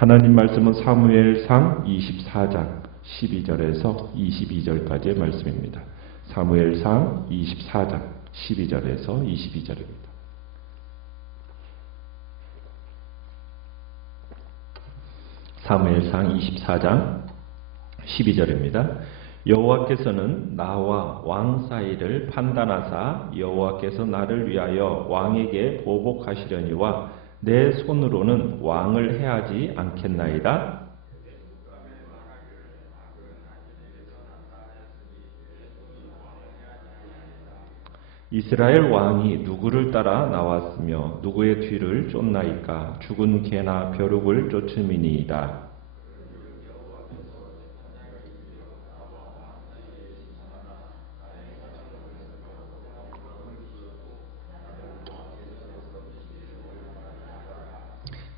하나님 말씀은 사무엘상 24장 12절에서 22절까지의 말씀입니다. 사무엘상 24장 12절에서 22절입니다. 사무엘상 24장 12절입니다. 여호와께서는 나와 왕 사이를 판단하사 여호와께서 나를 위하여 왕에게 보복하시려니와 내 손으로는 왕을 해하지 않겠나이다. 이스라엘 왕이 누구를 따라 나왔으며 누구의 뒤를 쫓나이까? 죽은 개나 벼룩을 쫓음이니이다.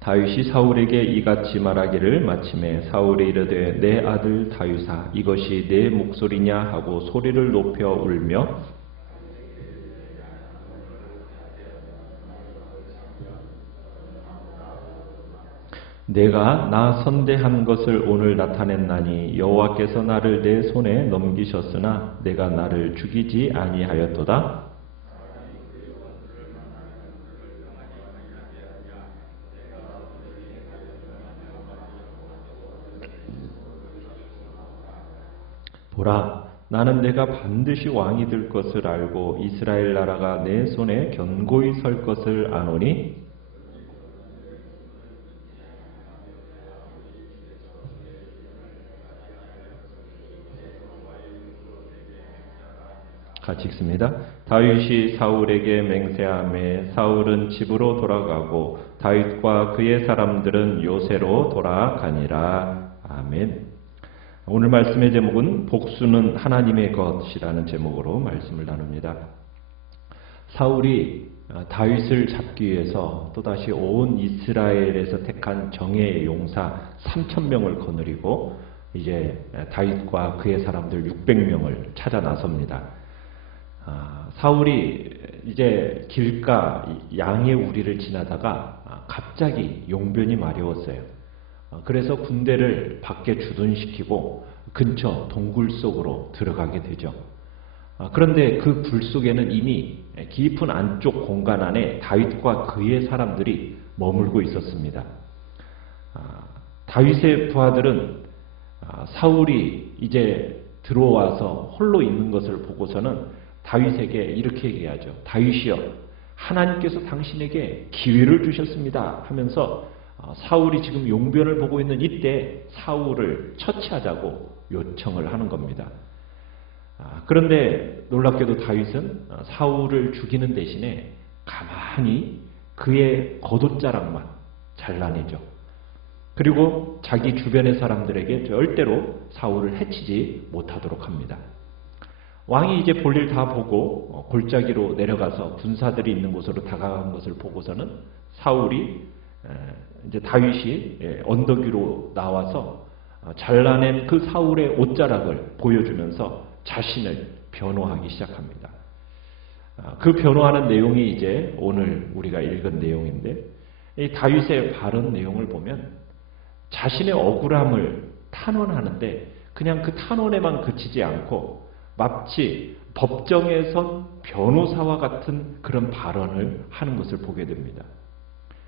다윗이 사울에게 이같이 말하기를 마침에 사울이 이르되 내 아들 다윗아 이것이 내 목소리냐 하고 소리를 높여 울며 내가 나 선대한 것을 오늘 나타냈나니 여호와께서 나를 내 손에 넘기셨으나 내가 나를 죽이지 아니하였도다. 보라, 나는 내가 반드시 왕이 될 것을 알고 이스라엘 나라가 내 손에 견고히 설 것을 아노니 같이 읽습니다. 다윗이 사울에게 맹세하매 사울은 집으로 돌아가고 다윗과 그의 사람들은 요새로 돌아가니라. 아멘. 오늘 말씀의 제목은 복수는 하나님의 것이라는 제목으로 말씀을 나눕니다. 사울이 다윗을 잡기 위해서 또다시 온 이스라엘에서 택한 정예의 용사 3,000명을 거느리고 이제 다윗과 그의 사람들 600명을 찾아 나섭니다. 사울이 이제 길가 양의 우리를 지나다가 갑자기 용변이 마려웠어요. 그래서 군대를 밖에 주둔시키고 근처 동굴 속으로 들어가게 되죠. 그런데 그 굴 속에는 이미 깊은 안쪽 공간 안에 다윗과 그의 사람들이 머물고 있었습니다. 다윗의 부하들은 사울이 이제 들어와서 홀로 있는 것을 보고서는 다윗에게 이렇게 얘기하죠. 다윗이여, 하나님께서 당신에게 기회를 주셨습니다 하면서 사울이 지금 용변을 보고 있는 이때 사울을 처치하자고 요청을 하는 겁니다. 그런데 놀랍게도 다윗은 사울을 죽이는 대신에 가만히 그의 겉옷자락만 잘라내죠. 그리고 자기 주변의 사람들에게 절대로 사울을 해치지 못하도록 합니다. 왕이 이제 볼일 다 보고 골짜기로 내려가서 군사들이 있는 곳으로 다가간 것을 보고서는 사울이 이제 다윗이 언덕 위로 나와서 잘라낸 그 사울의 옷자락을 보여주면서 자신을 변호하기 시작합니다. 그 변호하는 내용이 이제 오늘 우리가 읽은 내용인데, 이 다윗의 발언 내용을 보면 자신의 억울함을 탄원하는데 그냥 그 탄원에만 그치지 않고 마치 법정에선 변호사와 같은 그런 발언을 하는 것을 보게 됩니다.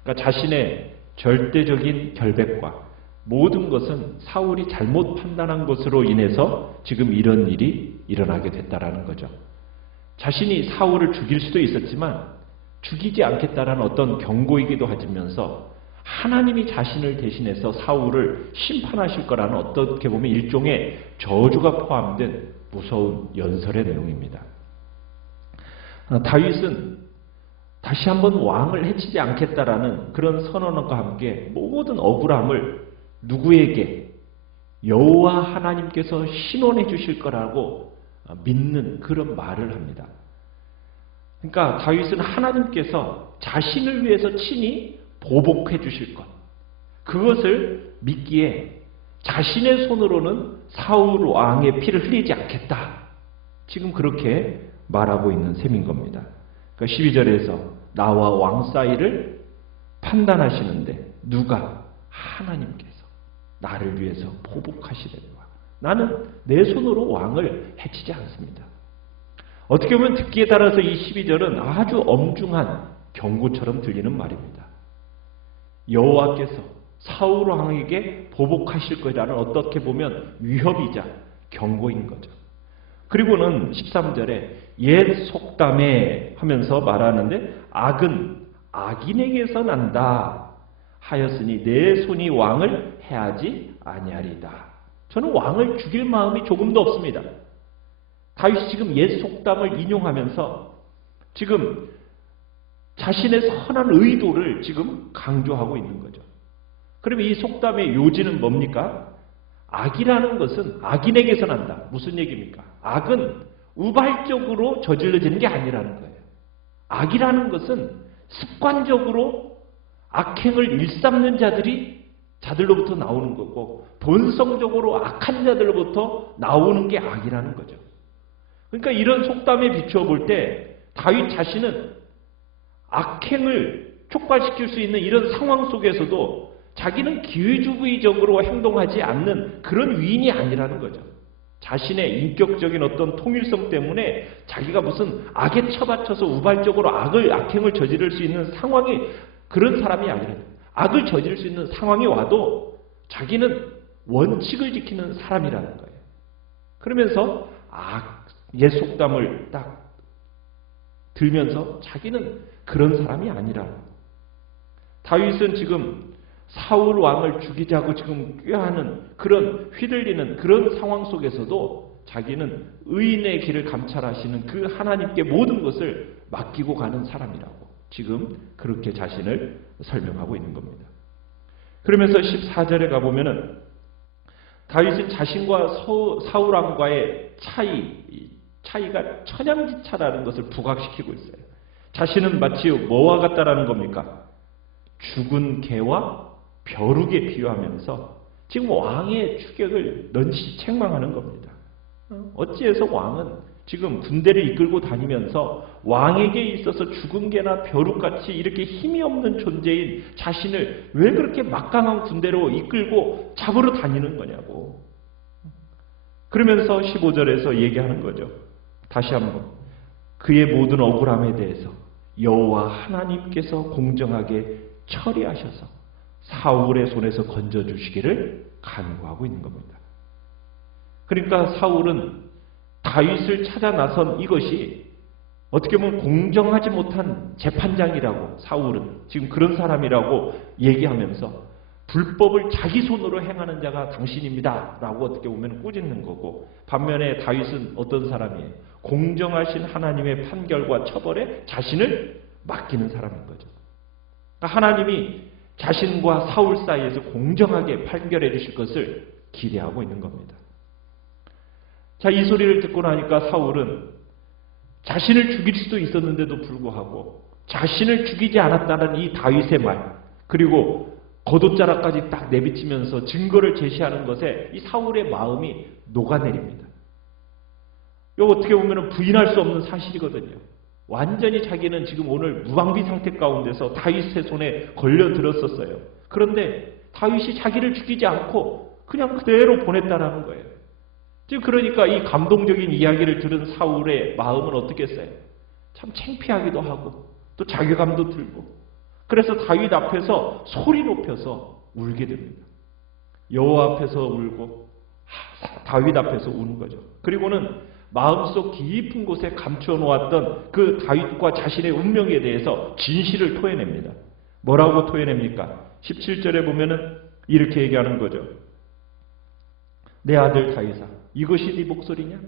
그러니까 자신의 절대적인 결백과 모든 것은 사울이 잘못 판단한 것으로 인해서 지금 이런 일이 일어나게 됐다라는 거죠. 자신이 사울을 죽일 수도 있었지만 죽이지 않겠다라는 어떤 경고이기도 하면서 하나님이 자신을 대신해서 사울을 심판하실 거라는 어떻게 보면 일종의 저주가 포함된 무서운 연설의 내용입니다. 다윗은 다시 한번 왕을 해치지 않겠다라는 그런 선언과 함께 모든 억울함을 누구에게? 여호와 하나님께서 신원해 주실 거라고 믿는 그런 말을 합니다. 그러니까 다윗은 하나님께서 자신을 위해서 친히 보복해 주실 것, 그것을 믿기에 자신의 손으로는 사울 왕의 피를 흘리지 않겠다. 지금 그렇게 말하고 있는 셈인 겁니다. 그러니까 12절에서 나와 왕 사이를 판단하시는데 누가? 하나님께서 나를 위해서 보복하시려니와 나는 내 손으로 왕을 해치지 않습니다. 어떻게 보면 듣기에 따라서 이 12절은 아주 엄중한 경고처럼 들리는 말입니다. 여호와께서 사울 왕에게 보복하실 것이라는 어떻게 보면 위협이자 경고인 거죠. 그리고는 13절에 옛 속담에 하면서 말하는데 악은 악인에게서 난다 하였으니 내 손이 왕을 해하지 아니하리다. 저는 왕을 죽일 마음이 조금도 없습니다. 다윗이 지금 옛 속담을 인용하면서 지금 자신의 선한 의도를 지금 강조하고 있는 거죠. 그러면 이 속담의 요지는 뭡니까? 악이라는 것은 악인에게서 난다. 무슨 얘기입니까? 악은 우발적으로 저질러지는 게 아니라는 거예요. 악이라는 것은 습관적으로 악행을 일삼는 자들로부터 나오는 거고 본성적으로 악한 자들로부터 나오는 게 악이라는 거죠. 그러니까 이런 속담에 비추어 볼 때 다윗 자신은 악행을 촉발시킬 수 있는 이런 상황 속에서도 자기는 기회주의적으로 행동하지 않는 그런 위인이 아니라는 거죠. 자신의 인격적인 어떤 통일성 때문에 자기가 무슨 악에 처받쳐서 우발적으로 악행을 저지를 수 있는 상황이 그런 사람이 아니라 악을 저지를 수 있는 상황이 와도 자기는 원칙을 지키는 사람이라는 거예요. 그러면서 옛 속담을 딱 들면서 자기는 그런 사람이 아니라 다윗은 지금 사울 왕을 죽이자고 지금 꾀하는 그런 휘둘리는 그런 상황 속에서도 자기는 의인의 길을 감찰하시는 그 하나님께 모든 것을 맡기고 가는 사람이라고 지금 그렇게 자신을 설명하고 있는 겁니다. 그러면서 14절에 가보면은 다윗은 자신과 사울 왕과의 차이가 천양지차라는 것을 부각시키고 있어요. 자신은 마치 뭐와 같다라는 겁니까? 죽은 개와 벼룩에 비유하면서 지금 왕의 추격을 넌지 책망하는 겁니다. 어찌해서 왕은 지금 군대를 이끌고 다니면서 왕에게 있어서 죽은 개나 벼룩같이 이렇게 힘이 없는 존재인 자신을 왜 그렇게 막강한 군대로 이끌고 잡으러 다니는 거냐고. 그러면서 15절에서 얘기하는 거죠. 다시 한번 그의 모든 억울함에 대해서 여호와 하나님께서 공정하게 처리하셔서 사울의 손에서 건져주시기를 간구하고 있는 겁니다. 그러니까 사울은 다윗을 찾아 나선 이것이 어떻게 보면 공정하지 못한 재판장이라고 사울은 지금 그런 사람이라고 얘기하면서 불법을 자기 손으로 행하는 자가 당신입니다 라고 어떻게 보면 꾸짖는 거고 반면에 다윗은 어떤 사람이에요? 공정하신 하나님의 판결과 처벌에 자신을 맡기는 사람인 거죠. 그러니까 하나님이 자신과 사울 사이에서 공정하게 판결해 주실 것을 기대하고 있는 겁니다. 자, 이 소리를 듣고 나니까 사울은 자신을 죽일 수도 있었는데도 불구하고 자신을 죽이지 않았다는 이 다윗의 말 그리고 겉옷자락까지 딱 내비치면서 증거를 제시하는 것에 이 사울의 마음이 녹아내립니다. 이거 어떻게 보면 부인할 수 없는 사실이거든요. 완전히 자기는 지금 오늘 무방비 상태 가운데서 다윗의 손에 걸려들었었어요. 그런데 다윗이 자기를 죽이지 않고 그냥 그대로 보냈다라는 거예요. 지금 그러니까 이 감동적인 이야기를 들은 사울의 마음은 어떻겠어요? 참 창피하기도 하고 또 자괴감도 들고 그래서 다윗 앞에서 소리 높여서 울게 됩니다. 여호와 앞에서 울고 다윗 앞에서 우는 거죠. 그리고는 마음속 깊은 곳에 감추어 놓았던 그 다윗과 자신의 운명에 대해서 진실을 토해냅니다. 뭐라고 토해냅니까? 17절에 보면은 이렇게 얘기하는 거죠. 내 아들 다윗아, 이것이 네 목소리냐?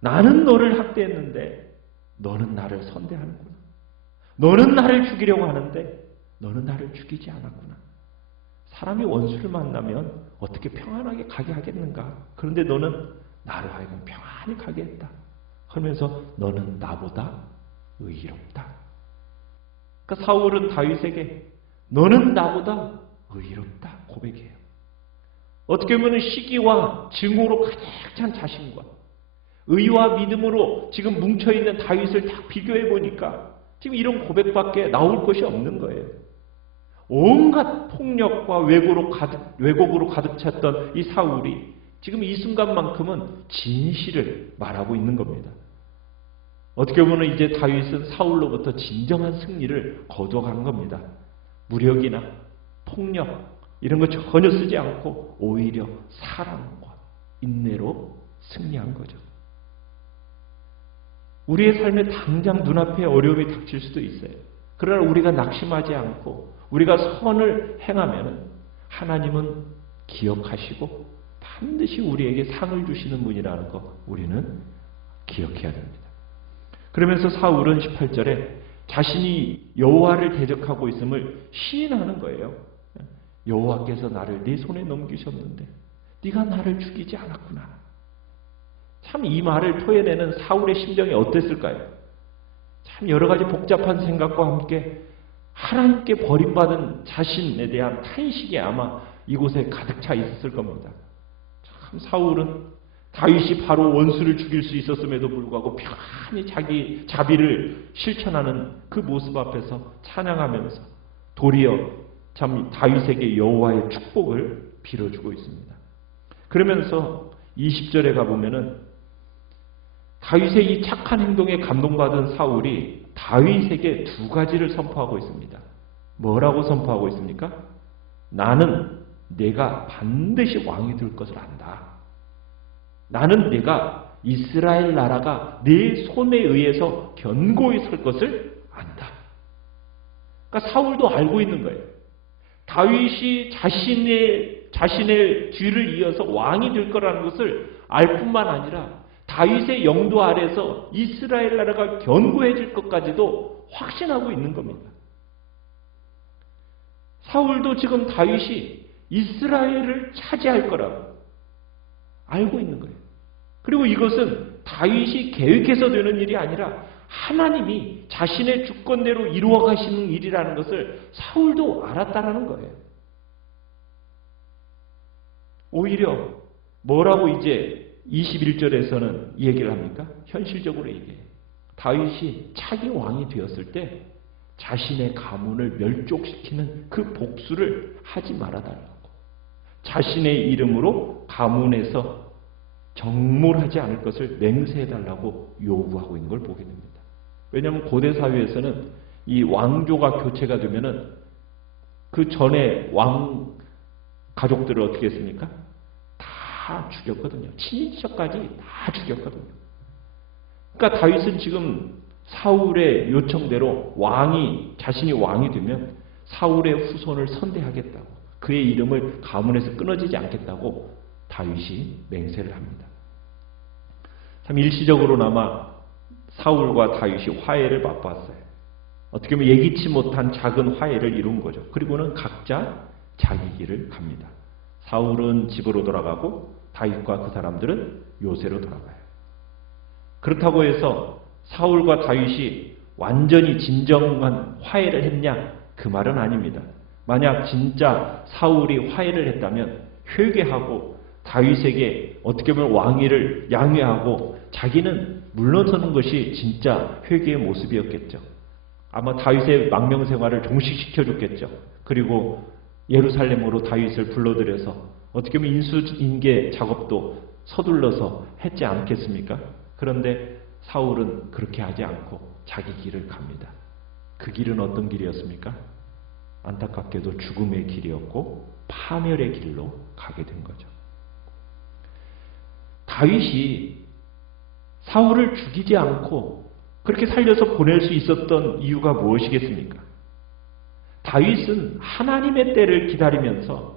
나는 너를 학대했는데 너는 나를 선대하는구나. 너는 나를 죽이려고 하는데 너는 나를 죽이지 않았구나. 사람이 원수를 만나면 어떻게 평안하게 가게 하겠는가? 그런데 너는 나로 하여금 평안히 가게 했다. 그러면서 너는 나보다 의롭다. 그러니까 사울은 다윗에게 너는 나보다 의롭다 고백해요. 어떻게 보면 시기와 증오로 가득 찬 자신과 의와 믿음으로 지금 뭉쳐있는 다윗을 딱 비교해 보니까 지금 이런 고백밖에 나올 것이 없는 거예요. 온갖 폭력과 왜곡으로 가득 찼던 이 사울이 지금 이 순간만큼은 진실을 말하고 있는 겁니다. 어떻게 보면 이제 다윗은 사울로부터 진정한 승리를 거둬간 겁니다. 무력이나 폭력 이런 거 전혀 쓰지 않고 오히려 사랑과 인내로 승리한 거죠. 우리의 삶에 당장 눈앞에 어려움이 닥칠 수도 있어요. 그러나 우리가 낙심하지 않고 우리가 선을 행하면 하나님은 기억하시고 반드시 우리에게 상을 주시는 분이라는 거 우리는 기억해야 됩니다. 그러면서 사울은 18절에 자신이 여호와를 대적하고 있음을 시인하는 거예요. 여호와께서 나를 네 손에 넘기셨는데 네가 나를 죽이지 않았구나. 참 이 말을 토해내는 사울의 심정이 어땠을까요? 참 여러 가지 복잡한 생각과 함께 하나님께 버림받은 자신에 대한 탄식이 아마 이곳에 가득 차 있었을 겁니다. 참 사울은 다윗이 바로 원수를 죽일 수 있었음에도 불구하고 편히 자기 자비를 실천하는 그 모습 앞에서 찬양하면서 도리어 참 다윗에게 여호와의 축복을 빌어주고 있습니다. 그러면서 20절에 가보면은 다윗의 이 착한 행동에 감동받은 사울이 다윗에게 두 가지를 선포하고 있습니다. 뭐라고 선포하고 있습니까? 나는 내가 반드시 왕이 될 것을 안다. 나는 내가 이스라엘 나라가 내 손에 의해서 견고히 설 것을 안다. 그러니까 사울도 알고 있는 거예요. 다윗이 자신의 뒤를 이어서 왕이 될 거라는 것을 알 뿐만 아니라 다윗의 영도 아래서 이스라엘 나라가 견고해질 것까지도 확신하고 있는 겁니다. 사울도 지금 다윗이 이스라엘을 차지할 거라고 알고 있는 거예요. 그리고 이것은 다윗이 계획해서 되는 일이 아니라 하나님이 자신의 주권대로 이루어 가시는 일이라는 것을 사울도 알았다라는 거예요. 오히려 뭐라고 이제 21절에서는 얘기를 합니까? 현실적으로 얘기해요. 다윗이 차기 왕이 되었을 때 자신의 가문을 멸족시키는 그 복수를 하지 말아달라고. 자신의 이름으로 가문에서 정몰하지 않을 것을 맹세해달라고 요구하고 있는 걸 보게 됩니다. 왜냐하면 고대 사회에서는 이 왕조가 교체가 되면은 그 전에 왕 가족들을 어떻게 했습니까? 다 죽였거든요. 친인척까지 다 죽였거든요. 그러니까 다윗은 지금 사울의 요청대로 자신이 왕이 되면 사울의 후손을 선대하겠다고, 그의 이름을 가문에서 끊어지지 않겠다고 다윗이 맹세를 합니다. 참 일시적으로나마 사울과 다윗이 화해를 맛봤어요. 어떻게 보면 예기치 못한 작은 화해를 이룬 거죠. 그리고는 각자 자기 길을 갑니다. 사울은 집으로 돌아가고 다윗과 그 사람들은 요새로 돌아가요. 그렇다고 해서 사울과 다윗이 완전히 진정한 화해를 했냐? 그 말은 아닙니다. 만약 진짜 사울이 화해를 했다면 회개하고 다윗에게 어떻게 보면 왕위를 양회하고 자기는 물러서는 것이 진짜 회개의 모습이었겠죠. 아마 다윗의 망명생활을 종식시켜줬겠죠. 그리고 예루살렘으로 다윗을 불러들여서 어떻게 보면 인수인계 작업도 서둘러서 했지 않겠습니까? 그런데 사울은 그렇게 하지 않고 자기 길을 갑니다. 그 길은 어떤 길이었습니까? 안타깝게도 죽음의 길이었고 파멸의 길로 가게 된 거죠. 다윗이 사울을 죽이지 않고 그렇게 살려서 보낼 수 있었던 이유가 무엇이겠습니까? 다윗은 하나님의 때를 기다리면서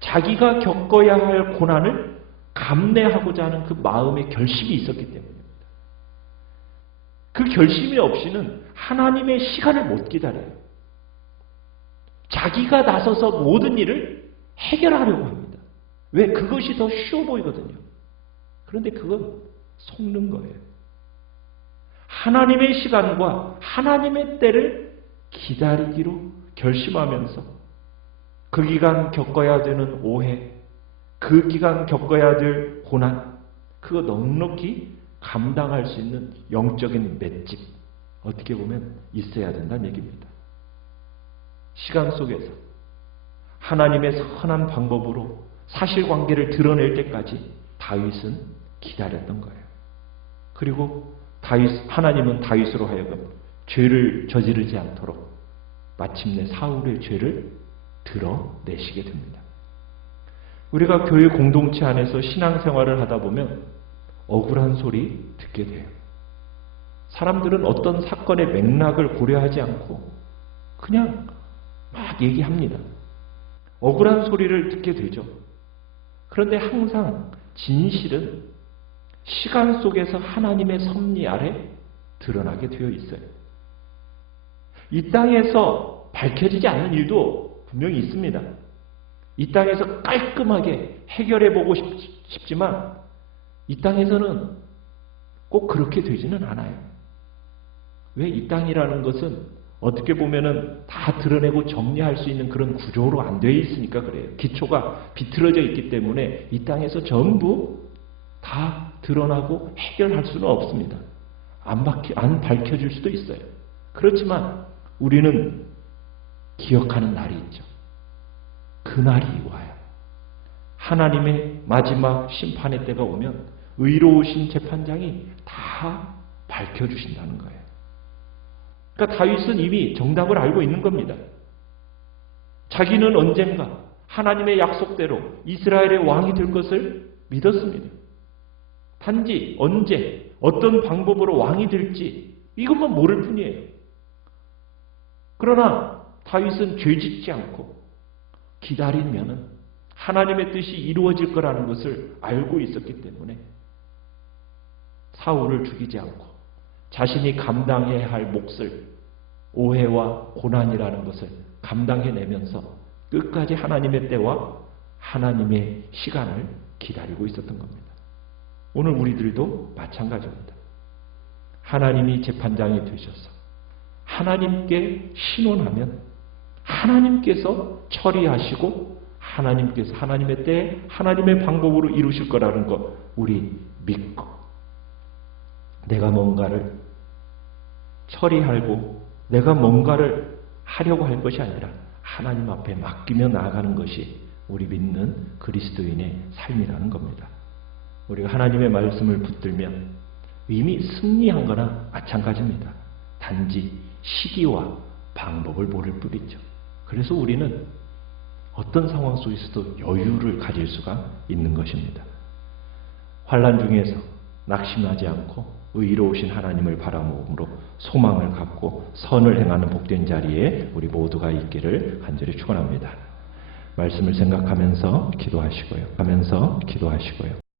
자기가 겪어야 할 고난을 감내하고자 하는 그 마음의 결심이 있었기 때문입니다. 그 결심이 없이는 하나님의 시간을 못 기다려요. 자기가 나서서 모든 일을 해결하려고 합니다. 왜? 그것이 더 쉬워 보이거든요. 그런데 그건 속는 거예요. 하나님의 시간과 하나님의 때를 기다리기로 결심하면서 그 기간 겪어야 되는 오해, 그 기간 겪어야 될 고난, 그거 넉넉히 감당할 수 있는 영적인 맷집, 어떻게 보면 있어야 된다는 얘기입니다. 시간 속에서 하나님의 선한 방법으로 사실관계를 드러낼 때까지 다윗은 기다렸던 거예요. 그리고 하나님은 다윗으로 하여금 죄를 저지르지 않도록 마침내 사울의 죄를 드러내시게 됩니다. 우리가 교회 공동체 안에서 신앙생활을 하다 보면 억울한 소리 듣게 돼요. 사람들은 어떤 사건의 맥락을 고려하지 않고 그냥 막 얘기합니다. 억울한 소리를 듣게 되죠. 그런데 항상 진실은 시간 속에서 하나님의 섭리 아래 드러나게 되어 있어요. 이 땅에서 밝혀지지 않는 일도 분명히 있습니다. 이 땅에서 깔끔하게 해결해 보고 싶지만 이 땅에서는 꼭 그렇게 되지는 않아요. 왜? 이 땅이라는 것은 어떻게 보면은 다 드러내고 정리할 수 있는 그런 구조로 안 되어 있으니까 그래요. 기초가 비틀어져 있기 때문에 이 땅에서 전부 다 드러나고 해결할 수는 없습니다. 안 밝혀질 수도 있어요. 그렇지만 우리는 기억하는 날이 있죠. 그날이 와요. 하나님의 마지막 심판의 때가 오면 의로우신 재판장이 다 밝혀주신다는 거예요. 그러니까 다윗은 이미 정답을 알고 있는 겁니다. 자기는 언젠가 하나님의 약속대로 이스라엘의 왕이 될 것을 믿었습니다. 단지 언제 어떤 방법으로 왕이 될지 이것만 모를 뿐이에요. 그러나 다윗은 죄짓지 않고 기다리면은 하나님의 뜻이 이루어질 거라는 것을 알고 있었기 때문에 사울을 죽이지 않고 자신이 감당해야 할 몫을 오해와 고난이라는 것을 감당해내면서 끝까지 하나님의 때와 하나님의 시간을 기다리고 있었던 겁니다. 오늘 우리들도 마찬가지입니다. 하나님이 재판장이 되셔서 하나님께 신원하면 하나님께서 처리하시고 하나님께서 하나님의 때에 하나님의 방법으로 이루실 거라는 것 우리 믿고 내가 뭔가를 처리하고 내가 뭔가를 하려고 할 것이 아니라 하나님 앞에 맡기며 나아가는 것이 우리 믿는 그리스도인의 삶이라는 겁니다. 우리가 하나님의 말씀을 붙들면 이미 승리한 거나 마찬가지입니다. 단지 시기와 방법을 모를 뿐이죠. 그래서 우리는 어떤 상황 속에서도 여유를 가질 수가 있는 것입니다. 환난 중에서 낙심하지 않고 의로우신 하나님을 바라봄으로 소망을 갖고 선을 행하는 복된 자리에 우리 모두가 있기를 간절히 축원합니다. 말씀을 생각하면서 기도하시고요.